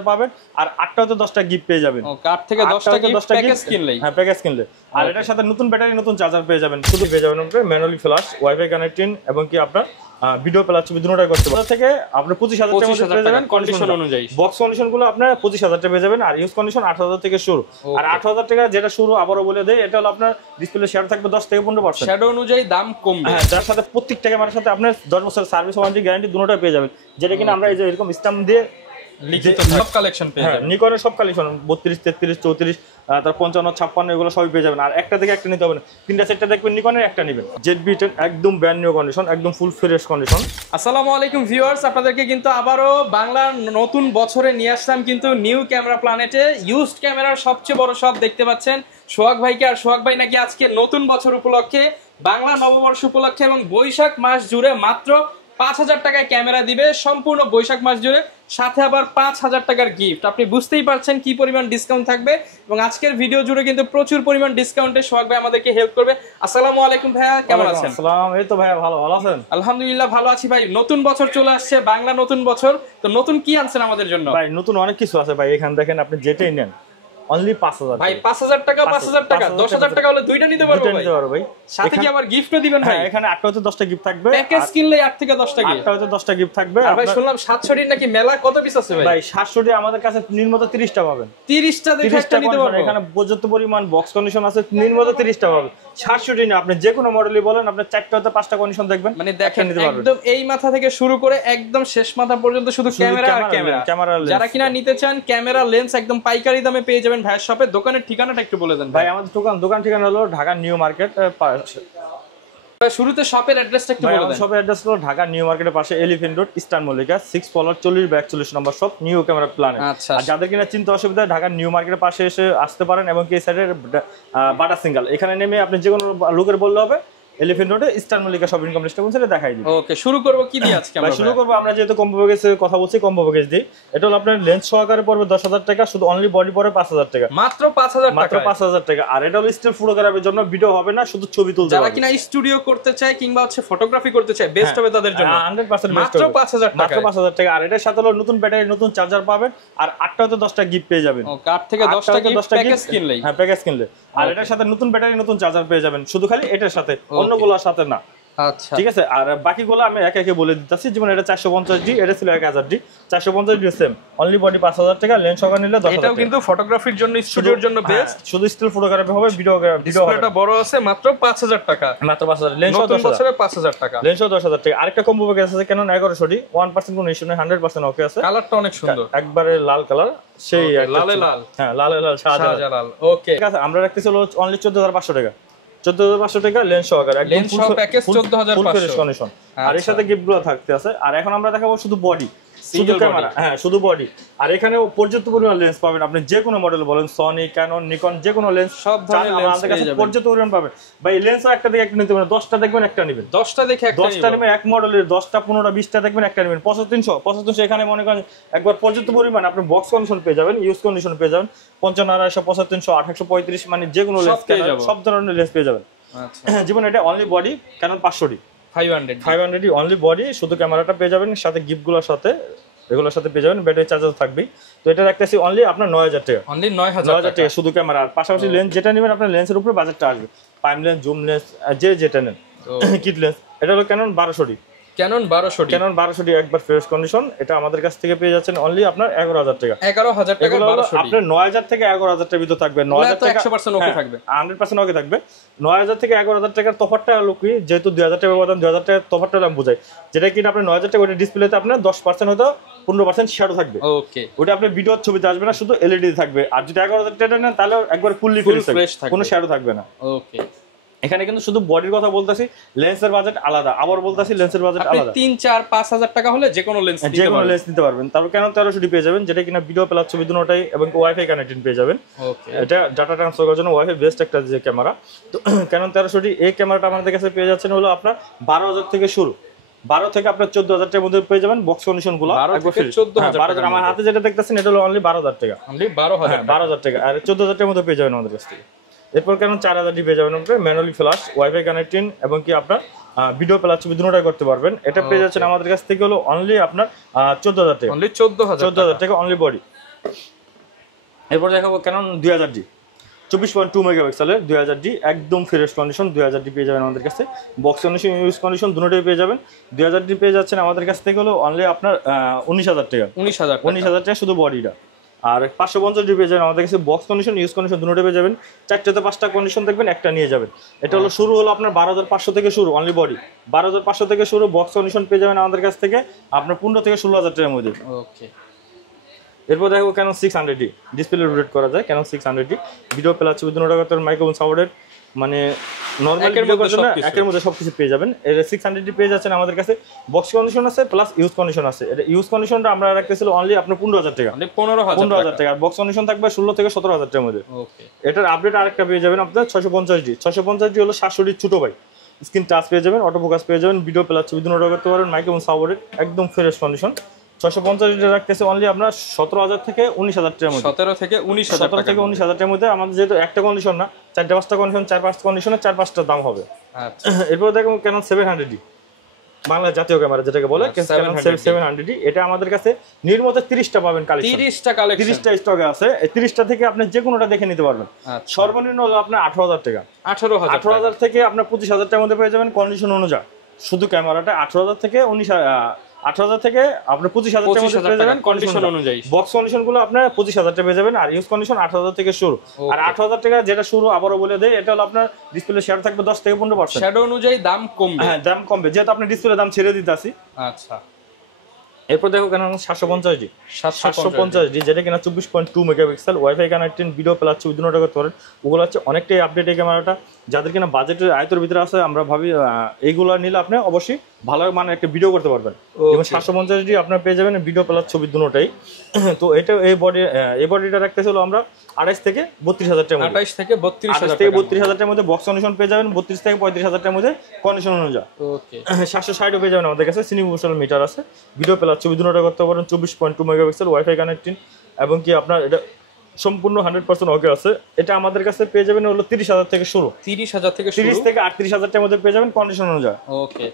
পাবেন আর 8টা হতে 10টা গিফট পেয়ে যাবেন। ওকে 8 থেকে 10টা গিফট প্যাকেজ কিনলেই। হ্যাঁ প্যাকেজ কিনলে। আর এটার সাথে নতুন ব্যাটারি নতুন চার্জার পেয়ে যাবেন। শুধু পেয়ে যাবেন আপনারা ম্যানুয়ালি ফ্ল্যাশ, ওয়াইফাই কানেক্টিং এবং কি আপনার ভিডিও প্লাস ছবি দুটোটাই করতে পারবেন। থেকে আপনি 25000 টাকা মধ্যে পেয়ে যাবেন কন্ডিশন অনুযায়ী। বক্স কন্ডিশন গুলো আপনার 25000 টাকা পেয়ে যাবেন আর ইউজ কন্ডিশন 8000 থেকে শুরু। আর 8000 টাকা যেটা শুরু আবারও বলে দেই এটা হলো আপনার ডিসপ্লে শেয়ার থাকবে 10 থেকে 15%। শ্যাডো অনুযায়ী দাম কমবে। হ্যাঁ যার সাথে প্রত্যেকটা ক্যামেরার সাথে আপনি 10 বছর সার্ভিস ওয়ারেন্টি গ্যারান্টি দুটোটাই পেয়ে যাবেন। যেটা কিনা আমরা এই যে এরকম স্ট্যাম্প দিয়ে লিখিত সব কালেকশন পেয়ে যাবেন। নিকনের সব কালেকশন 32 33 34 তার 55 56 এগুলো সবই পেয়ে যাবেন। আর একটা থেকে একটা নিতে হবে না, তিনটা সেটটা দেখবেন নিকনের একটা নেবেন। ZB-10 একদম ব্র্যান্ড নিউ কন্ডিশন, একদম ফুল ফ্রেশ কন্ডিশন। আসসালামু আলাইকুম ভিউয়ার্স, আপনাদেরকে কিন্তু আবারো বাংলার নতুন বছরে নিয়ে আসলাম কিন্তু নিউ ক্যামেরা প্ল্যানেটে। ইউজড ক্যামেরার সবচেয়ে বড় শপ দেখতে পাচ্ছেন সোহাগ ভাইকে। আর সোহাগ ভাই নাকি আজকে নতুন বছর উপলক্ষে, বাংলা নববর্ষ উপলক্ষে এবং বৈশাখ মাস জুড়ে মাত্র 5000 টাকায় ক্যামেরা দিবে সম্পূর্ণ বৈশাখ মাস জুড়ে, সাথে আবার 5000 টাকার গিফট। আপনি বুঝতেই পারছেন কি পরিমাণ ডিসকাউন্ট থাকবে এবং আজকের ভিডিও জুড়ে কিন্তু প্রচুর পরিমাণ ডিসকাউন্টে সোহাগ ভাই আমাদেরকে হেল্প করবে। আসসালামু আলাইকুম ভাইয়া, কেমন আছেন? আসসালাম, এই তো ভাইয়া ভালো আছেন? আলহামদুলিল্লাহ ভালো আছি ভাই। নতুন বছর চলে আসছে, বাংলা নতুন বছর, তো নতুন কি আনছেন আমাদের জন্য? ভাই নতুন অনেক কিছু আছে ভাই, এখানে দেখেন আপনি যেটাই নেন অনলি 5000 ভাই। 5000 টাকা 5000 টাকা 10000 টাকা হলে দুইটা নিতে পারবো ভাই। সাথে কি আবার গিফটও দিবেন ভাই? হ্যাঁ এখানে 8টা হতে 10টা গিফট থাকবে। প্যাকেজ কিনলে 8 থেকে 10টা গিফট। 8টা হতে 10টা গিফট থাকবে। আর ভাই শুনলাম 760 নাকি মেলা কত পিস আছে ভাই? ভাই 760 আমাদের কাছে নির্মত 30টা পাবেন। 30টা দেখে একটা নিতে পারবো। এখানে পর্যাপ্ত পরিমাণ বক্স কন্ডিশন আছে, নির্মত 30টা পাবেন। 760 না, আপনি যে কোনো মডেলই বলেন, আপনি 4টা হতে 5টা কন্ডিশন দেখবেন। মানে দেখেন একদম এই মাথা থেকে শুরু করে একদম শেষ মাথা পর্যন্ত শুধু ক্যামেরা আর ক্যামেরা। যারা কিনা নিতে চান ক্যামেরা লেন্স একদম পাইকারি দামে পেয়ে যাবেন ভাইয়ের শপে। দোকানের ঠিকানাটা একটু বলে দেন ভাই। আমাদের দোকান ঠিকানা হলো ঢাকা নিউ মার্কেট পাশে। শুরুতে শপের অ্যাড্রেসটা একটু বলে দেন। শপের অ্যাড্রেস হলো ঢাকা নিউ মার্কেটের পাশে elephant road, eastern Mallika 6 follower 40/41 নম্বর শপ, নিউ ক্যামেরা প্ল্যানেট। আর যাদের কিনা চিন্তা অসুবিধা ঢাকা নিউ মার্কেটের পাশে এসে আসতে পারেন এবং কি এই সাইডের বাটা সিঙ্গেল এখানে নেমে আপনি যে কোনো লোকের বললে হবে এলিফ্যান্ট রোডে ইস্টার্ন মল্লিকা শপিং কমপ্লেক্সটা কোন সাইডে দেখাই দিই। ওকে শুরু করব কি দিয়ে আজকে আমরা? শুরু করব আমরা যেহেতু কম্বো প্যাকেজের কথা বলছি, কম্বো প্যাকেজ দিই। এটা হলো আপনার লেন্স সহকারে পড়বে 10000 টাকা, শুধু অনলি বডি পড়বে 5000 টাকা। মাত্র 5000 টাকা, মাত্র 5000 টাকা। আর এটা হলো স্টিল ফটোগ্রাফির জন্য, ভিডিও হবে না, শুধু ছবি তুলতে হবে। যারা কিনা স্টুডিও করতে চায় কিংবা হচ্ছে ফটোগ্রাফি করতে চায় বেস্ট হবে তাদের জন্য। 100% মাত্র 5000 টাকা। মাত্র 5000 টাকা। আর এটার সাথে হলো নতুন ব্যাটারি নতুন চার্জার পাবেন আর 8টা হতে 10টা গিফট পেয়ে যাবেন। ওকে 8 থেকে 10টা গিফট প্যাকেজ কিনলেই। হ্যাঁ প্যাকেজ কিনলে। আর এটার সাথে নতুন ব্যাটারি নতুন চার্জার পেয়ে যাবেন, শুধু খালি এটার সাথে, অন্যগুলোর সাথে না। আচ্ছা ঠিক আছে। আর বাকিগুলো আমি একে একে বলে দিতেছি। যেমন এটা 450D, এটা ছিল 1000D। 450D same, only body 5000 টাকা, লেন্স সহকারে নিলে 10000 টাকা। এটাও কিন্তু ফটোগ্রাফির জন্য, স্টুডিওর জন্য বেস্ট। শুধু স্টিল ফটোগ্রাফি হবে, ভিডিও ডিসপ্লেটা বড় আছে, মাত্র 5000 টাকা। মাত্র 5000, লেন্স নতুন বছরে 5000 টাকা, লেন্স 10000 টাকা। আরেকটা কম্বো প্যাকেজ আছে Canon 1100D, 1% কোনো ইস্যু নেই, 100% ওকে আছে। কালারটা অনেক সুন্দর, একবারে লাল কালার, সেই লালে লাল। হ্যাঁ লালে লাল শাহজালাল। ওকে ঠিক আছে। আমরা রাখতেছি হলো অনলি 14500 টাকা। 14500 টাকা লেন্স সহকারে, একদম ফুল প্যাকেজ 14500 কন্ডিশন। আর এর সাথে গিফটগুলো থাকতে আছে। আর এখন আমরা দেখাবো শুধু বডি, শুধু ক্যামেরা। হ্যাঁ শুধু বডি। আর এখানে পর্যাপ্ত পরিমাণ লেন্স পাবেন, আপনি যে কোনো মডেল বলেন, সনি, ক্যানন, নিকন, যে কোনো লেন্স সব ধরনের লেন্স আমাদের কাছে পর্যাপ্ত পরিমাণ পাবেন। ভাই লেন্সও একটা থেকে একটা নিতে পারেন, 10টা দেখবেন একটা নেবেন, 10টা দেখে একটা 10টা নেবেন। এক মডেলের 10টা 15টা 20টা দেখবেন একটা নেবেন। 7500 এখানে মনে করেন একবার পর্যাপ্ত পরিমাণ আপনি বক্স কন্ডিশন পেয়ে যাবেন, ইউজ কন্ডিশন পেয়ে যাবেন। 55 250 7500 835 মানে যে কোনো লেন্স সব ধরনের লেন্স পেয়ে যাবেন। আচ্ছা জীবন এটা only body Canon 500D 500D only body, শুধু ক্যামেরাটা পেয়ে যাবেন, সাথে গিফটগুলোর সাথে এগুলোর সাথে পেয়ে যাবেন। ব্যাটারি চার্জার থাকবেই। তো এটা রাখতেছি অনলি আপনার 9000 টাকা, অনলি 9000 টাকা শুধু ক্যামেরা। আর পাশাপাশি লেন্স যেটা নেবেন আপনার লেন্সের উপরে বাজেটটা আসবে। প্রাইম লেন্স, জুম লেন্স, যেটা নেন, কিট লেন্স। এটা হলো Canon 1200D, Canon 1200D একবার ফ্রেশ কন্ডিশন। এটা আমাদের কাছ থেকে পেয়ে যাচ্ছেন অনলি আপনার 11000 টাকা। 11000 টাকা 1200D। আপনার 9000 থেকে 11000 টাকার ভিতর থাকবে। 9000 টাকা 100% ওকে থাকবে, 100% ওকে থাকবে। 9000 থেকে 11000 টাকার তফাৎটা হলো কি, যেহেতু 2000 টাকা বলতাম, 2000 টাকার তফাৎটা আমি বুঝাই, যেটা কি আপনার 9000 টাকা ওটা ডিসপ্লেতে আপনার 10% হয়তো 15% শ্যাডো থাকবে। ওকে ওটা আপনার ভিডিওর ছবিতে আসবে না, শুধু এলইডি থাকবে। আর যদি 11000 টাকা নেন তাহলে একবার ফুললি ফ্রেশ থাকবে, কোনো শ্যাডো থাকবে না। ওকে এখানে কিন্তু শুধু বডির কথা বলতাছি, লেন্সের বাজেট আলাদা। আবার বলতাছি লেন্সের বাজেট আলাদা। 3 4 5000 টাকা হলে যে কোনো লেন্স নিতে পারবেন। তারপর Canon 1300D পেয়ে যাবেন, যেটা কিনা ভিডিও প্লাস ছবি দুটোটাই এবং ওয়াইফাই কানেক্টেড পেয়ে যাবেন। ওকে এটা ডাটা ট্রান্সফার করার জন্য ওয়াইফাই বেস্ট একটা যে ক্যামেরা। তো Canon 1300D এই ক্যামেরাটা আমাদের কাছে পেয়ে যাচ্ছেন হলো আপনার 12000 থেকে শুরু, 12 থেকে আপনার 14000 টাকার মধ্যে পেয়ে যাবেন বক্স কন্ডিশন গুলো। 14000 আমার হাতে যেটা দেখতেছেন এটা হলো অনলি 12000 টাকা, অনলি 12000 টাকা। আর 14000 টাকার মধ্যে পেয়ে যাবেন আমাদের কাছ থেকে। এরপর Canon 4000D পেয়ে যাবেন আপনার ম্যানুয়ালি ফ্ল্যাশ, ওয়াইফাই কানেক্টিং এবং কি আপনার ভিডিও প্লাস ছবি দুটোটাই করতে পারবেন। এটা পেয়ে যাচ্ছেন আমাদের কাছ থেকে হলো অনলি আপনার 14000 টাকা, অনলি 14000 টাকা অনলি বডি। এরপর দেখাবো ক্যানন 2000D 24.2 মেগাপিক্সেলের 2000D একদম ফ্রেশ কন্ডিশন। 2000D পেয়ে যাবেন আমাদের কাছে, বক্স কন্ডিশন ইউজ কন্ডিশন দুটোই পেয়ে যাবেন। 2000D পেয়ে যাচ্ছেন আমাদের কাছ থেকে হলো অনলি আপনার 19,000 টাকা। 19,000 টাকা শুধু বডিটা। আর 550D পেয়ে যাবেন আমাদের কাছে, বক্স কন্ডিশন ইউজ কন্ডিশন দুটোই পেয়ে যাবেন। 4টা 5টা কন্ডিশন দেখবেন, একটা নিয়ে যাবেন। এটা হলো শুরু হলো আপনার 12,500 থেকে শুরু, অনলি বডি 12,500 থেকে শুরু। বক্স কন্ডিশন পেয়ে যাবেন আমাদের কাছ থেকে আপনার 15 থেকে 16,000 টাকার মধ্যে। ওকে। এরপর দেখো ক্যানন 600D ডিসপ্লে রোটেট করা যায়। ক্যানন 600D ভিডিও প্লাস ছবি দুটো করতে মাইক্রোফোন সাপোর্টেড, মানে নরমাল ভিডিও করার জন্য একের মধ্যে সবকিছু পেয়ে যাবেন। এর 600D পেয়ে যাচ্ছেন আমাদের কাছে, বক্স কন্ডিশন আছে প্লাস ইউজ কন্ডিশন আছে। এটা ইউজ কন্ডিশনটা আমরা রাখতেছিল অনলি আপনার 15,000 টাকা, মানে 15,000 টাকা। আর বক্স কন্ডিশন থাকবে 16 থেকে 17,000 টাকার মধ্যে। ওকে। এটার আপডেট আরেকটা পেয়ে যাবেন আপনার 650D হলো 700D ছোট ভাই, স্ক্রিন টাচ পেয়ে যাবেন, অটো ফোকাস পেয়ে যাবেন, ভিডিও প্লাস ছবি দুটো করতে পারেন, মাইক্রোফোন সাপোর্টেড, একদম ফ্রেশ কন্ডিশন। 650D রাখতেছে অনলি আপনার 17,000 থেকে 19,000 টাকার মধ্যে। 17 থেকে 19,000 টাকার মধ্যে। আমাদের যেহেতু একটা কন্ডিশন না, 4-5টা কন্ডিশন, 4-5টা কন্ডিশনে 4-5টা দাম হবে। আচ্ছা। এরপর দেখো ক্যানন 700D বাংলা জাতীয় ক্যামেরা যেটাকে বলে, ক্যানন 700D। এটা আমাদের কাছে নির্মত 30টা পাবেন কালেকশন, 30টা স্টকে আছে। এই 30টা থেকে আপনি যে কোনোটা দেখে নিতে পারবেন। সর্বনিম্ন হলো আপনার 18,000 টাকা, 18,000 থেকে আপনার 25,000 টাকার মধ্যে পেয়ে যাবেন কন্ডিশন অনুযায়ী। শুধু ক্যামেরাটা 18,000 থেকে 18,000 থেকে আপনার 25,000 টাকার মধ্যে পেয়ে যাবেন কন্ডিশন অনুযায়ী। বক্স কন্ডিশন গুলো আপনার 25,000 টাকা পেয়ে যাবেন, আর ইউজ কন্ডিশন 18,000 থেকে শুরু। আর 18,000 টাকা যেটা শুরু, আবারও বলে দেয়, এটা হলো আপনার ডিসপ্লে শেয়ার থাকবে 10 থেকে 15%। শ্যাডো অনুযায়ী দাম কমবে। হ্যাঁ, দাম কমবে, যেহেতু আপনি ডিসপ্লে দাম ছেড়ে দিতেছি। আচ্ছা। এরপর দেখো ক্যানন 750D যেটা কিনা 24.2 megapixel, wifi connected, video plus ছবি দুটো করতে পারেন। ওগুলো হচ্ছে অনেকটাই আপডেট এই ক্যামেরাটা। যাদের কিনা বাজেটের আয়তের ভিতরে আছে, আমরা ভাবি এইগুলো নিলে আপনি অবশ্যই ভালো মানের একটা ভিডিও করতে পারবেন। এবং 750D আপনার পেয়ে যাবেন ভিডিও প্লাস ছবি দুটোটাই। তো এটা এই বডিটা রাখতেছিল আমরা 28 থেকে 32,000 টাকার মধ্যে। 28 থেকে 32,000 টাকার মধ্যে বক্স কন্ডিশন পেয়ে যাবেন, 32 থেকে 35,000 টাকার মধ্যে কন্ডিশন অনুযায়ী। ওকে। 760 পেয়ে যাবেন আমাদের কাছে, সিনিভূষণ মিটার আছে, ভিডিও প্লাস ছবি দুটোটা করতে পারেন, 24.2 মেগাপিক্সেল, ওয়াইফাই কানেক্টিং, এবং কি আপনার এটা সম্পূর্ণ 100% ওকে আছে। এটা আমাদের কাছে পেয়ে যাবেন হলো 30,000 থেকে শুরু, 30,000 থেকে 30 থেকে 38,000 টাকার মধ্যে পেয়ে যাবেন কন্ডিশন অনুযায়ী। ওকে।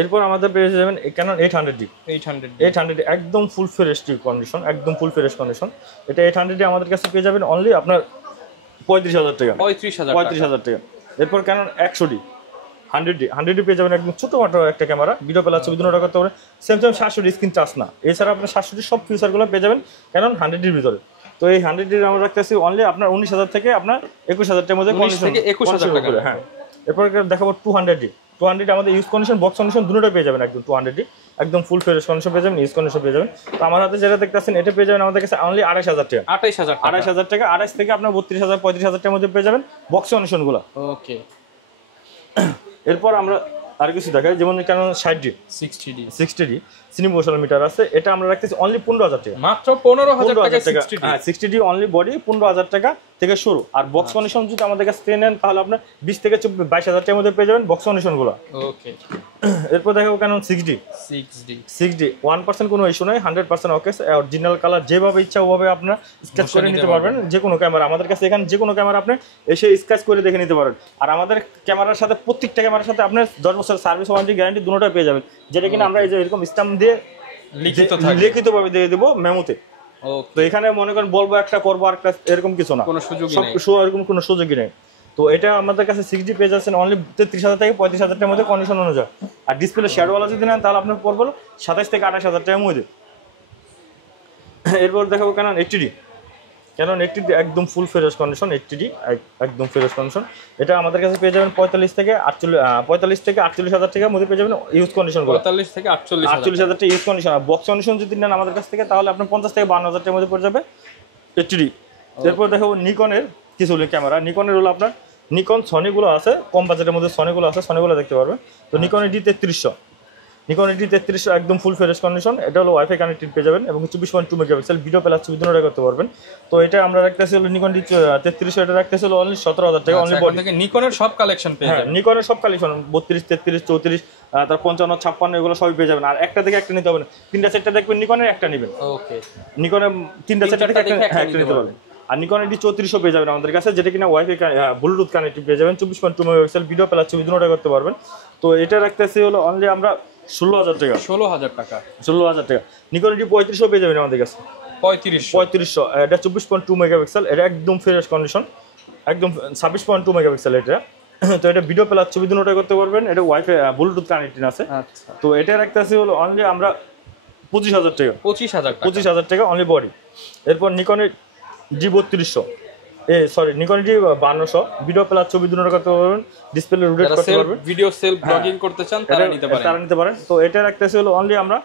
এরপর আমাদের পেয়ে যাবেন ক্যানন 800D একদম ফুল ফ্রেশ কন্ডিশন, একদম ফুল ফ্রেশ কন্ডিশন। এটা 800D আমাদের কাছে পেয়ে যাবেন অনলি আপনার 35,000 টাকা, 35,000 টাকা। এরপর ক্যানন 100D পেয়ে যাবেন, একদম ছোটখাটো একটা ক্যামেরা, ভিডিও প্লাস ছবি দুটো করতে পারেন। স্যামসাং 700D স্ক্রিন টাচ না, এছাড়া আপনার 700D সব ফিচারগুলো পেয়ে যাবেন ক্যানন 100Dর ভিতরে। তো এই 100D আমরা রাখতেছি অনলি আপনার 19,000 থেকে আপনার 21,000 টাকার মধ্যে কন্ডিশন। হ্যাঁ। এরপর দেখাবো 200D আমাদের ইউজ কন্ডিশন, বক্স কন্ডিশন দুটোটা পেয়ে যাবেন একদম। 200D একদম ফুল ফ্রেশ কন্ডিশন পেয়ে যাবেন, ইউজ কন্ডিশন পেয়ে যাবেন। তো আমার হাতে যেটা দেখতেছেন এটা পেয়ে যাবেন আমাদের কাছে অনলি 28,000 টাকা, 28,000 টাকা। 28 থেকে আপনার 32,000 35,000 টাকার মধ্যে পেয়ে যাবেন বক্স কন্ডিশন গুলো। ওকে। এরপর আমরা আর কিছু দেখাই, যেমন ক্যানন 60D সিনিভূষণ মিটার আছে। এটা আমরা রাখতেছি অনলি 15,000 টাকা, মাত্র 15,000 টাকা। হ্যাঁ, 60D অনলি বডি 15,000 টাকা থেকে শুরু। আর বক্স কন্ডিশন যদি আমাদের কাছে নেন তাহলে আপনার 20 থেকে 22,000 টাকার মধ্যে পেয়ে যাবেন বক্স কন্ডিশন গুলো। ওকে। এরপর দেখাবো ক্যানন 6D 1% কোনো ইস্যু নাই, 100% ওকে। অরিজিনাল কালার যেভাবে ইচ্ছা ওভাবে আপনার স্কেচ করে নিতে পারবেন। যে কোনো ক্যামেরা আমাদের কাছে, এখানে যে কোনো ক্যামেরা আপনি এসে স্কেচ করে দেখে নিতে পারেন। আর আমাদের ক্যামেরার সাথে, প্রত্যেকটা ক্যামেরার সাথে আপনার 10 বছর সার্ভিস ওয়ারেন্টি গ্যারান্টি দুটোটাই পেয়ে যাবেন, যেটা কিনা আমরা এই যে এরকম স্ট্যাম্প দিয়ে লিখিতভাবে দিয়ে দেবো মেমোতে। তো এখানে মনে করেন বলবো একটা করবো আর একটা, এরকম কিছু না, এরকম কোনো সুযোগই নেই। তো এটা আমাদের কাছে 6D পেয়ে যাচ্ছেন অনলি 33,000 থেকে 35,000 টাকার মধ্যে কন্ডিশন অনুযায়ী। আর ডিসপ্লে শ্যাডোওয়ালা যদি নেন তাহলে আপনার পড়বো 27 থেকে 28,000 টাকার মধ্যে। এরপর দেখাবো ক্যানন 80D একদম ফুল ফ্রেশ কন্ডিশন, 80D একদম ফ্রেশ কন্ডিশন। এটা আমাদের কাছে পেয়ে যাবেন 45 থেকে 48,000 টাকার মধ্যে পেয়ে যাবেন ইউজ কন্ডিশন গুলো। 45 থেকে 48,000 টাকা ইউজ কন্ডিশন। আর বক্স কন্ডিশন যদি নেন আমাদের কাছ থেকে তাহলে আপনার 50 থেকে 52,000 টাকার মধ্যে পড়ে যাবে 80D। এরপর দেখাবো নিকনের কিছু ক্যামেরা। নিকনের হলো আপনার নিকন সনিগুলো আছে, কম বাজেটের মধ্যে সনিগুলো আছে, সনিগুলো দেখতে পারবেন। তো নিকন D3300 একদম ফুল ফ্রেশ কন্ডিশন। এটা হলো ওয়াইফাই কানেক্টেড পেয়ে যাবেন, এবং 24.2 মেগাপিক্সেল, ভিডিও প্লাস ছবি দুটোটা করতে পারবেন। তো এটা আমরা রাখতেছি হলো নিকন D3300, এটা রাখতেছি হলো অনলি 17,000 টাকা অনলি বডি। নিকনের সব কালেকশন পেয়ে যাবেন, নিকনের সব কালেকশন 32 33 34 তার 55 56 এগুলো সবই পেয়ে যাবেন। আর একটা থেকে একটা নিতে হবে না, 3টা 4টা দেখবেন নিকনের একটা নেবেন। ওকে। নিকনের 3টা 4টা থেকে একটা নিতে পারবেন। আর নিকনের D3400 পেয়ে যাবেন আমাদের কাছে, যেটা কিনা ওয়াইফাই ব্লুটুথ কানেক্টেড পেয়ে যাবেন, 24.2 মেগাপিক্সেল, ভিডিও প্লাস ছবি দুটোটা করতে পারবেন। তো এটা রাখতেছি হলো অনলি আমরা 16,000 টাকা। 16,000 টাকা। নিকন D3500 পেয়ে যাবেন আমাদের কাছে। 3500 এটা 24.2 মেগাপিক্সেল, এটা একদম ফ্রেশ কন্ডিশন, একদম 26.2 মেগাপিক্সেল এটা। তো এটা ভিডিও প্লাস ছবি দুটোই করতে পারবেন, এটা ওয়াইফাই ব্লুটুথ কানেক্টিং আছে। আচ্ছা, তো এটা রাখতেছি হলো অনলি আমরা 25,000 টাকা, 25,000 টাকা অনলি বডি। এরপর নিকনের D3200, Nikon D5200, video plus ছবি দুটোই করতে পারবেন, ডিসপ্লে রোটেট করতে পারবেন, ভিডিও সেলফ ব্লগিং করতে চান তারা নিতে পারেন। তো এটা রাখতেছি হলো অনলি আমরা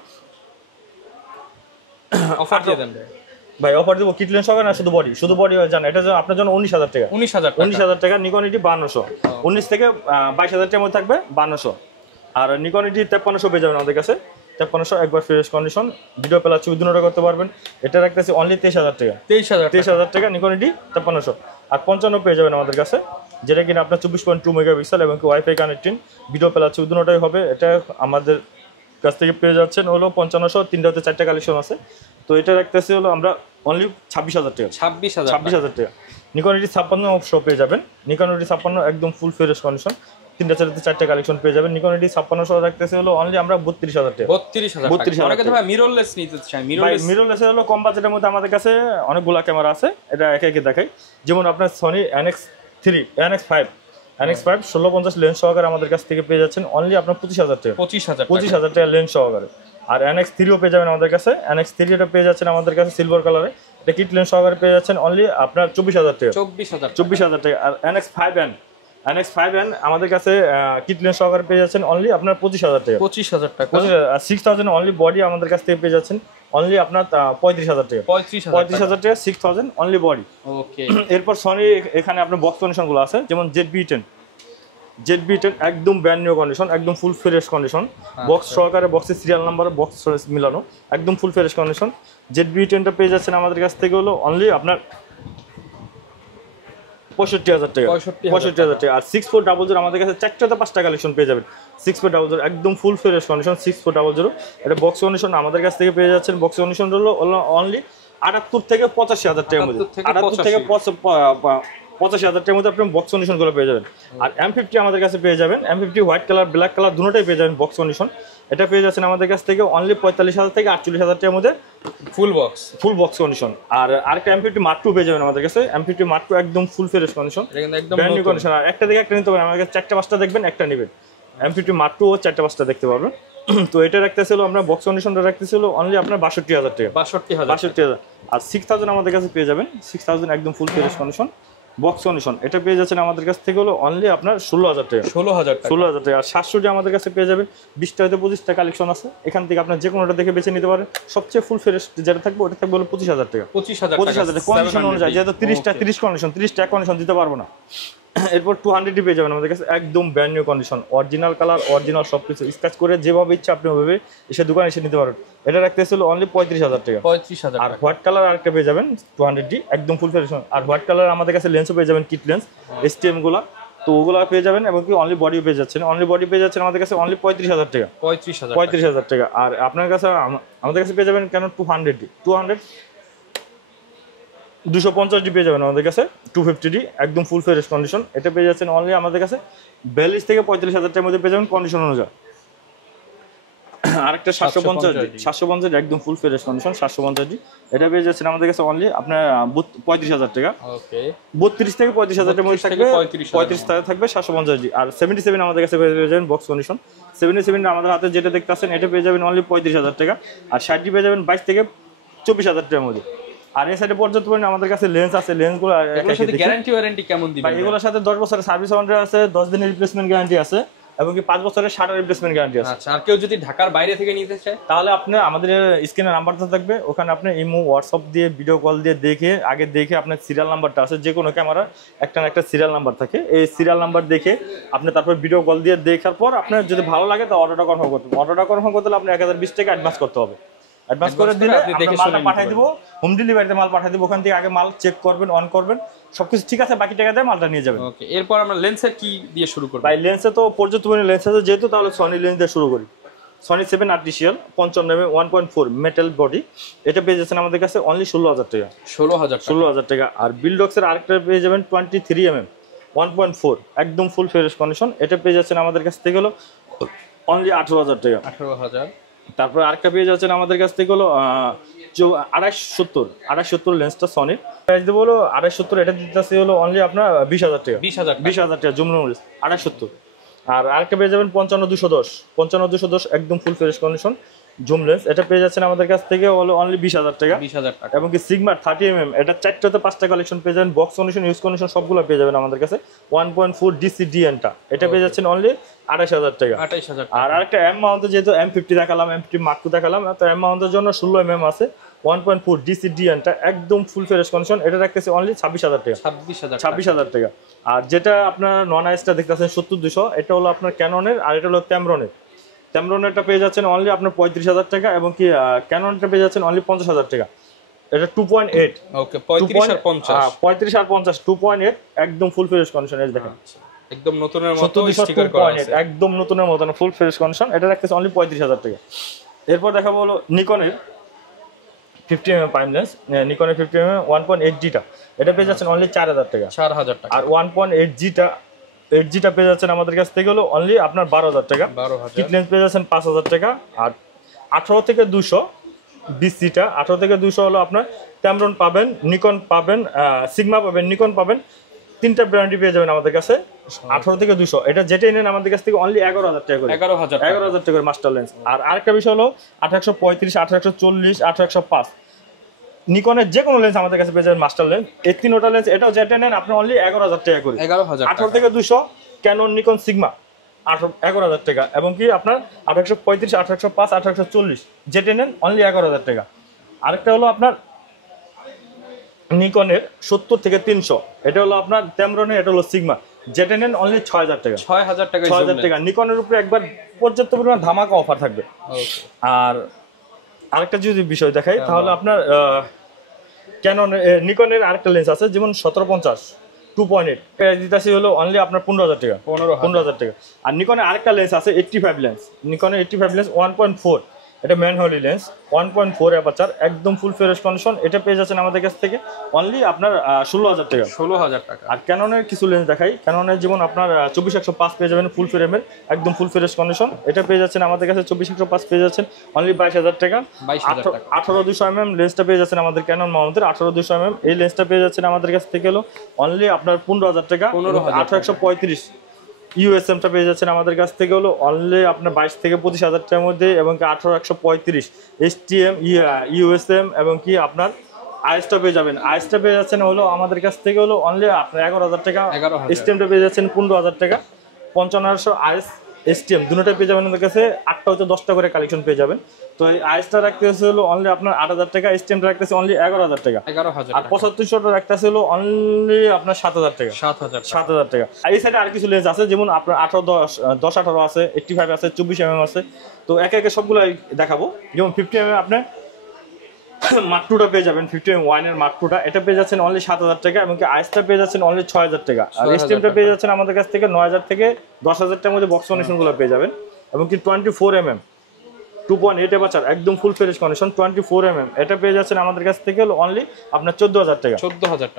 অফার দিয়ে দেন ভাই, অফার দেবো কিট লেন্স হবে না, শুধু বডি হয় জানেন, এটা আপনার জন্য 19,000 টাকা, 19,000 টাকা। নিকন D5200 19 থেকে 22,000 টাকার মধ্যে থাকবে 5200। আর নিকন D5300 পেয়ে যাবেন আমাদের কাছে, 5300 একবার ফ্রেশ কন্ডিশন, ভিডিও প্লাস ছবি দুটোই করতে পারবেন। এটা রাখতেছি অনলি 23,000 টাকা, 23,000 টাকা নিকন D5300। আর 55 পেয়ে যাবেন আমাদের কাছে, যেটা কিনা আপনার 24.2 মেগাপিক্সেল এবং ওয়াইফাই কানেক্টিং, ভিডিও প্লাস ছবি দুটোই হবে। এটা আমাদের কাছ থেকে পেয়ে যাচ্ছেন হলো 5500, 3টাতে 4টা কালেকশন আছে। তো এটা রাখতেছি হলো আমরা অনলি 26,000 টাকা, 26,000 টাকা। নিকন D5600 পেয়ে যাবেন, নিকন D56 একদম ফুল ফ্রেশ কন্ডিশন, 3টাতে 4টা কালেকশন পেয়ে যাবেন। নিকন D5600 রাখতেছি হলো অনলি আমরা 32,000 টাকা, 32,000 টাকা। মিররলেস নিতে চাই, মিররলেস হলো কম বাজেটের মধ্যে আমাদের কাছে অনেকগুলো ক্যামেরা আছে, এটা একে একে দেখাই। যেমন আপনার সনি NX3, NX5 1650 লেন্স সহকারে আমাদের কাছ থেকে পেয়ে যাচ্ছেন অনলি আপনার 25,000 টাকা, 25,000 টাকা লেন্স সহকারে। আর NX3ও পেয়ে যাবেন আমাদের কাছে, NX3 এটা পেয়ে যাচ্ছেন আমাদের কাছে সিলভার কালারে, এটা কিট লেন্স সহকারে পেয়ে যাচ্ছেন অনলি আপনার 24,000 টাকা, 24,000 টাকা। আর NX5N আমাদের কাছে কিট লেন্স সহকারে পেয়ে যাচ্ছেন অনলি আপনার 25,000 টাকা, 25,000 টাকা। 6,000 অনলি বডি আমাদের কাছ থেকে পেয়ে যাচ্ছেন অনলি আপনার 35,000 টাকা, 35,000 টাকা, 6,000 অনলি বডি। ওকে। এরপর সনি এখানে আপনার বক্স কন্ডিশনগুলো আছে, যেমন ZB10 একদম ব্র্যান্ড নিউ কন্ডিশন, একদম ফুল ফ্রেশ কন্ডিশন, বক্স সহকারে, বক্সের সিরিয়াল নাম্বার, বক্স মিলানো, একদম ফুল ফ্রেশ কন্ডিশন। ZB10টা পেয়ে যাচ্ছেন আমাদের কাছ থেকে হলো অনলি আপনার 65,000 টাকা, 65,000 টাকা। আর 6400 আমাদের কাছে 4টাতে 5টা কালেকশন পেয়ে যাবেন, 6400 একদম ফুল ফ্রেশ কন্ডিশন, 6400 এটা বক্স কন্ডিশন আমাদের কাছ থেকে পেয়ে যাচ্ছেন। বক্স কন্ডিশন হলো অনলি 78 থেকে 85,000 টাকার মধ্যে, 78 থেকে 85,000 টাকার মধ্যে আপনি বক্স কন্ডিশন গুলো পেয়ে যাবেন। আর M50 আমাদের কাছে পেয়ে যাবেন, M50 white colour, black colour দুটোটাই পেয়ে যাবেন বক্স কন্ডিশন। এটা পেয়ে যাচ্ছেন আমাদের কাছ থেকে অনলি 45,000 থেকে 48,000 টাকার মধ্যে ফুল বক্স কন্ডিশন। আর আরেকটা M50 Mark II পেয়ে যাবেন আমাদের কাছে, M50 Mark II একদম full fresh condition, brand new condition. আর একটা দেখে একটা নিতে পারেন, আমাদের কাছে 4টা 5টা দেখবেন, একটা নেবেন। M50 Mark II ও 4টা 5টা দেখতে পারবেন। তো এটা রাখতেছিল আমরা বক্স কন্ডিশনটা রাখতেছিল অনলি আপনার 62,000 টাকা, 62,000। আর 6,000 আমাদের কাছে পেয়ে যাবেন, 6,000 একদম full fresh condition box condition, এটা পেয়ে যাচ্ছেন আমাদের কাছ থেকে হলো অনলি আপনার 16,000 টাকা, 16,000 টাকা। আর 700 আমাদের কাছে পেয়ে যাবেন, 20টা হতে 25টা কালেকশন আছে, এখান থেকে আপনার যে কোনোটা দেখে বেছে নিতে পারেন। সবচেয়ে ফুল ফ্রেশ যেটা থাকবে ওটা থাকবে হলো 25,000 টাকা, 25,000 টাকা কন্ডিশন অনুযায়ী, যেহেতু 30 কন্ডিশন, 30টা কন্ডিশন দিতে পারবো না। এরপর 200 পেয়ে যাবেন আমাদের কাছে, একদম brand new condition, original colour, original সবকিছু, স্ক্র্যাচ করে যেভাবে ইচ্ছা আপনি ওভাবে এসে দোকানে এসে নিতে পারেন। এটা রাখতেছিল অনলি 35,000 টাকা, 35,000। আর হোয়াইট কালার আরেকটা পেয়ে যাবেন 200 একদম ফুল ফ্রেশ। আর হোয়াইট কালার আমাদের কাছে লেন্সও পেয়ে যাবেন, কিট লেন্স STM গুলা, তো ওগুলো পেয়ে যাবেন। এবং কি অনলি বডিও পেয়ে যাচ্ছেন, আমাদের কাছে অনলি 35,000 টাকা, 35,000 টাকা। আর আপনার কাছে আমাদের কাছে পেয়ে যাবেন কেন 250 পেয়ে যাবেন আমাদের কাছে, 250D একদম ফুল ফ্রেশ কন্ডিশন, এটা পেয়ে যাচ্ছেন অনলি আমাদের কাছে 42 থেকে 45,000 টাকার মধ্যে পেয়ে যাবেন কন্ডিশন অনুযায়ী। আরেকটা 750 একদম ফুল ফ্রেশ কন্ডিশন, 750D এটা পেয়ে যাচ্ছেন আমাদের কাছে অনলি আপনার 35,000 টাকা, 32 থেকে 35,000 টাকার মধ্যে থাকবে, 35 টাকা থাকবে 750D। আর 77 আমাদের কাছে পেয়ে যাবেন বক্স কন্ডিশন, 77 আমাদের হাতে যেটা দেখতে পাচ্ছেন এটা পেয়ে যাবেন অনলি 35,000 টাকা। আর 60D পেয়ে যাবেন 22 থেকে 24,000 টাকার মধ্যে। আর এই সাইডে পর্যন্ত আমাদের কাছে লেন্স আছে, লেন্সগুলো গ্যারান্টি ওয়ারেন্টি কেমন দিবেন? এগুলোর সাথে 10 বছরের সার্ভিস ওয়ারেন্টি আছে, 10 দিনের রিপ্লেসমেন্ট গ্যারান্টি আছে, এবং কি 5 বছরের শাটার রিপ্লেসমেন্ট গ্যারান্টি আছে। আচ্ছা, আর কেউ যদি ঢাকার বাইরে থেকে নিতে চায় তাহলে আপনি আমাদের স্ক্রিনে নাম্বারটা থাকবে, ওখানে আপনি ইমো, হোয়াটসঅ্যাপ দিয়ে, ভিডিও কল দিয়ে দেখে আপনার সিরিয়াল নাম্বারটা আছে, যে কোনো ক্যামেরা একটা না একটা সিরিয়াল নাম্বার থাকে, এই সিরিয়াল নাম্বার দেখে আপনি তারপর ভিডিও কল দিয়ে দেখার পর আপনার যদি ভালো লাগে তো অর্ডারটা কনফার্ম করতে হবে। অর্ডারটা কনফার্ম করতে হলে আপনি 1020 টাকা অ্যাডভান্স করতে হবে। অ্যাডভান্স করে দিলে মালটা পাঠিয়ে দিব, হোম ডেলিভারিতে মাল পাঠিয়ে দিব, ওখান থেকে আগে মাল চেক করবেন, অন করবেন, সবকিছু ঠিক আছে, বাকি টাকা দিয়ে মালটা নিয়ে যাবেন। ওকে, এরপর আমরা লেন্সের কি দিয়ে শুরু করব? ভাই লেন্সে তো পর্যাপ্ত লেন্স আছে যেহেতু, তাহলে সনি লেন্স দিয়ে শুরু করি। সনি 7 আর্টিফিশিয়াল 55 1.4 মেটাল বডি, এটা পেয়ে যাচ্ছেন আমাদের কাছে অনলি 16,000 টাকা, 16,000 টাকা। আর বিলডক্সের আরেকটা পেয়ে যাবেন 23mm 1.4 একদম ফুল ফ্রেশ কন্ডিশন, এটা পেয়ে যাচ্ছেন আমাদের কাছ থেকে হলো অনলি 18,000 টাকা, 18,000। তারপর আরেকটা পেয়ে যাচ্ছেন আমাদের কাছ থেকে হলো 2870 লেন্সটা সনি প্রাইস দেবো হলো 2870, এটা দিতেছে হলো অনলি আপনার 20,000 টাকা, 20,000 টাকা জুম লেন্স 2870। আর আরেকটা পেয়ে যাবেন 55,210 একদম full fresh condition zoom lens, এটা পেয়ে যাচ্ছেন আমাদের কাছ থেকে হলো অনলি 20,000 টাকা। এবং কি সিগমা 30mm, এটা 4টাতে 5টা কালেকশন পেয়ে যাবেন, বক্স কন্ডিশন ইউজ কন্ডিশন সবগুলো পেয়ে যাবেন আমাদের কাছে। 1.4 DCDNটা এটা পেয়ে যাচ্ছেন অনলি 28,000 টাকা। আর আরেকটা এম মাউন্টে, যেহেতু M50 দেখালাম, M50 Mark II দেখালাম, তো এম মাউন্টের জন্য 16mm আছে 1.4 DCDNটা একদম ফুল ফ্রেশ কন্ডিশন, এটা রাখতেছে অনলি 26,000 টাকা, 26,000 টাকা। আর যেটা আপনার নন আইসটা দেখতেছেন 70-200, এটা হলো আপনার ক্যাননের, আর এটা হলো ট্যামরনেরটা পেয়ে যাচ্ছেন অনলি আপনার 35,000 টাকা, এবং কি ক্যাননটা পেয়ে যাচ্ছেন অনলি 50,000 টাকা। এটা 2.8, ওকে 35 আর 50 2.8 একদম ফুল ফ্রেশ কন্ডিশন, এই দেখেন একদম নতুনের মতো স্টিকার করা আছে, একদম নতুনের মতো ফুল ফ্রেশ কন্ডিশন, এটা রাখতেছে অনলি 35,000 টাকা। এরপর দেখাবো হলো নিকনের 50mm প্রাইম লেন্স, নিকনের 50mm 1.8Gটা, এটা পেয়ে যাচ্ছেন অনলি 4,000 টাকা। আর 1.8Gটা পেয়ে যাচ্ছেন আমাদের কাছ থেকে হলো অনলি আপনার 12,000 টাকা। কিট লেন্স পেয়ে যাচ্ছেন 5,000 টাকা। আর 18 থেকে 200 BCটা, 18 থেকে 200 হলো আপনার ট্যামরন পাবেন, নিকন পাবেন, সিগমা পাবেন, নিকন পাবেন, 3টা ব্র্যান্ডই পেয়ে যাবেন আমাদের কাছে 18 থেকে 200। এটা যেটাই নেন আমাদের কাছ থেকে অনলি 11,000 টাকা করে, 11,000 টাকা করে মাস্টার লেন্স। আর আরেকটা বিষয় হলো 1835, 1840, 1805 নিকনের যে কোনো লেন্স আমাদের কাছে পেয়ে যাবেন মাস্টার লেন্স, এই 3টা লেন্স, এটাও যেটা নেন আপনি অনলি 11,000 টাকা করে। 18 থেকে 200 ক্যানন, নিকন, সিগমা 11,000 টাকা, এবং কি আপনার 1835, 1805, 1840 যেটা নেন অনলি 11,000 টাকা। আরেকটা হলো আপনার নিকনের 70 থেকে 300, এটা হলো আপনার ট্যামরনের, এটা হলো সিগমা, যেটা নেন অনলি 6,000 টাকা, 6,000 টাকা। নিকনের উপরে একবার পর্যাপ্ত পরিমাণ ধামাকা অফার থাকবে। আর আরেকটা যদি বিষয় দেখাই, তাহলে আপনার ক্যানন নিকনের আরেকটা লেন্স আছে, যেমন 1750 2.8, এটা দিতেছি হলো অনলি আপনার 15,000 টাকা, 15,000 টাকা। আর নিকনের আরেকটা লেন্স আছে 85 লেন্স, নিকনের 85 লেন্স 1.4, এটা ম্যানহোলি লেন্স 1.4 অ্যাপারচার একদম ফুল ফ্রেশ কন্ডিশন, এটা পেয়ে যাচ্ছেন আমাদের কাছ থেকে অনলি আপনার 16,000 টাকা, 16,000 টাকা। আর ক্যাননের কিছু লেন্স দেখাই, ক্যাননের যেমন আপনার 24-105 পেয়ে যাবেন ফুল ফ্রেমের একদম ফুল ফ্রেশ কন্ডিশন, এটা পেয়ে যাচ্ছেন আমাদের কাছে 24-105 পেয়ে যাচ্ছেন অনলি 22,000 টাকা। 18-200mm লেন্সটা পেয়ে যাচ্ছেন আমাদের ক্যানন মাউন্টের 18-200mm, এই লেন্সটা পেয়ে যাচ্ছেন আমাদের কাছ থেকে হলো অনলি আপনার 15,000 টাকা। 18-135 USMটা পেয়ে যাচ্ছেন আমাদের কাছ থেকে হলো অনলি আপনার 22 থেকে 25,000 টাকার মধ্যে, এবং কি 18-135 STM USM, এবং কি আপনার আইসটা পেয়ে যাবেন, আইসটা পেয়ে যাচ্ছেন হলো আমাদের কাছ থেকে হলো অনলি আপনার 11,000 টাকা। STMটা পেয়ে যাচ্ছেন 15,000 টাকা। 5500 আইস STM দুটোটা পেয়ে যাবেন আমাদের কাছে, 8টা হচ্ছে 10টা করে কালেকশন পেয়ে যাবেন। তো এই আইসটা রাখতেছে হলো অনলি আপনার 8,000 টাকা, STMটা রাখতেছে অনলি 11,000 টাকা, আর 7500টা রাখতেছে হলো অনলি আপনার 7,000 টাকা, 7,000 টাকা। এই সাইডে আর কিছু লেন্স আছে, যেমন আপনার 18-10-18 আছে, 85 আছে, 24mm আছে, তো একে একে সবগুলো দেখাবো। যেমন 50mm আপনার Mark IIটা পেয়ে যাবেন, 50mm ওয়াইনের Mark IIটা, এটা পেয়ে যাচ্ছেন অনলি 7,000 টাকা, এবং কি আইসটা পেয়ে যাচ্ছেন অনলি 6,000 টাকা। আর STMটা পেয়ে যাচ্ছেন আমাদের কাছ থেকে 9,000 থেকে 10,000 টাকার মধ্যে বক্স কন্ডিশনগুলো পেয়ে যাবেন, এবং কি 24mm 2.8 অ্যাপারচার একদম ফুল ফ্রেশ কন্ডিশন 24mm, এটা পেয়ে যাচ্ছেন আমাদের কাছ থেকে অনলি আপনার 14,000 টাকা।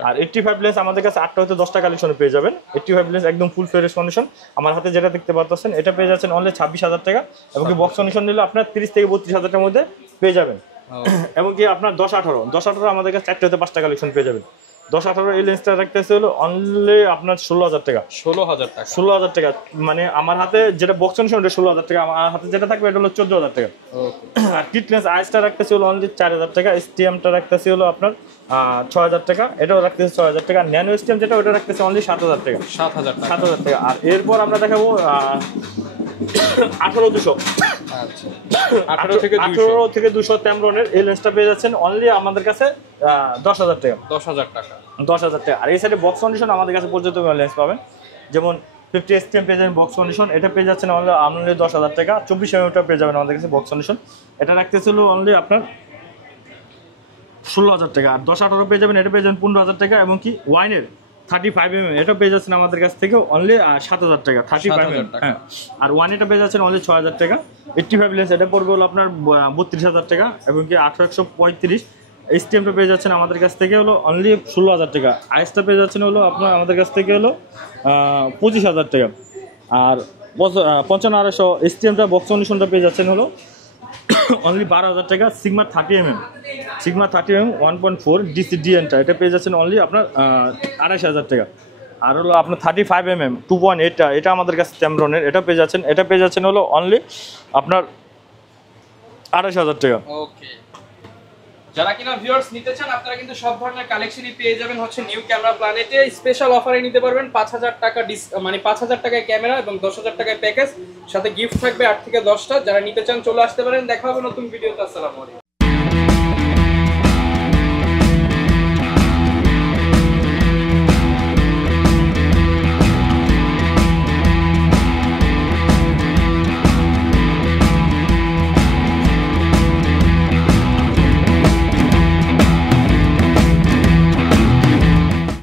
আর 85 লেন্স আমাদের কাছে 8টা হতে 10টা কালেকশনে পেয়ে যাবেন, 85 লেন্স একদম ফুল ফ্রেশ কন্ডিশন, আমার হাতে যেটা দেখতে পাচ্ছেন এটা পেয়ে যাচ্ছেন অনলি 26,000 টাকা, এবং কি বক্স কন্ডিশন নিলে আপনার 30 থেকে 32,000 টাকার মধ্যে পেয়ে যাবেন। এবং কি আপনার 10-18 আমাদের কাছে 4টা হতে 5টা কালেকশন পেয়ে যাবেন। 10-18 এই লেন্সটা রাখতেছে হলো অনলি আপনার 16,000 টাকা, 16,000 টাকা। মানে আমার হাতে যেটা বক্স কন্ডিশন ওটা 16,000 টাকা, আমার হাতে যেটা থাকবে এটা হলো 14,000 টাকা। আর কিট লেন্স আইসটা রাখতেছে হলো অনলি 4,000 টাকা, STMটা রাখতেছে হলো আপনার 6,000 টাকা, এটাও রাখতেছে 6,000 টাকা। ন্যানো STM যেটা ওটা রাখতেছে অনলি 7,000 টাকা, 7,000 টাকা। আর এরপর আমরা দেখাবো 18-200, 18 থেকে 200 ট্যামরনের এই লেন্সটা পেয়ে যাচ্ছেন অনলি আমাদের কাছে 10,000 টাকা, 10,000 টাকা। আর এই সাইডে বক্স কন্ডিশন আমাদের কাছে পর্যন্ত লেন্স পাবেন, যেমন 50 STM পেয়ে যাবেন বক্স কন্ডিশন, এটা পেয়ে যাচ্ছেন অনলি 10,000 টাকা। 24mm পেয়ে যাবেন আমাদের কাছে বক্স কন্ডিশন, এটা রাখতেছিল অনলি আপনার 16,000 টাকা। আর 10-18 পেয়ে যাবেন, এটা পেয়ে যাবেন 15,000 টাকা, এবং কি ওয়াইনের 35mm এটা পেয়ে যাচ্ছেন আমাদের কাছ থেকে অনলি 7,000 টাকা, 35mm। হ্যাঁ, আর ওয়ান এটা পেয়ে যাচ্ছেন অনলি 6,000 টাকা। 85 লেন্স এটা পড়বে হলো আপনার 32,000 টাকা, এবং কি 1835 STMটা পেয়ে যাচ্ছেন আমাদের কাছ থেকে হলো অনলি 16,000 টাকা। আইসটা পেয়ে যাচ্ছেন হলো আপনার আমাদের কাছ থেকে হলো 25,000 টাকা। আর 5500 STMটা বক্স কন্ডিশনটা পেয়ে যাচ্ছেন হলো অনলি 12,000 টাকা। সিগমা সিগমা 30mm 1.4 ডিসি ডিএনটা, এটা পেয়ে যাচ্ছেন অনলি আপনার 2,500 টাকা। আর হলো আপনার 35mm 2.8টা, এটা আমাদের কাছে টেমরনের, এটা পেয়ে যাচ্ছেন হলো অনলি আপনার 2,500 টাকা। ওকে, যারা কিনা ভিউয়ার্স নিতে চান আপনারা কিন্তু সব ধরনের কালেকশনই পেয়ে যাবেন হচ্ছে নিউ ক্যামেরা প্ল্যানেটে। স্পেশাল অফারে নিতে পারবেন 5,000 টাকা মানে 5,000 টাকায় ক্যামেরা এবং 10,000 টাকায় প্যাকেজ, সাথে গিফট থাকবে 8 থেকে 10টা। যারা নিতে চান চলে আসতে পারেন। দেখা হবে নতুন ভিডিওতে। আসসালামু আলাইকুম।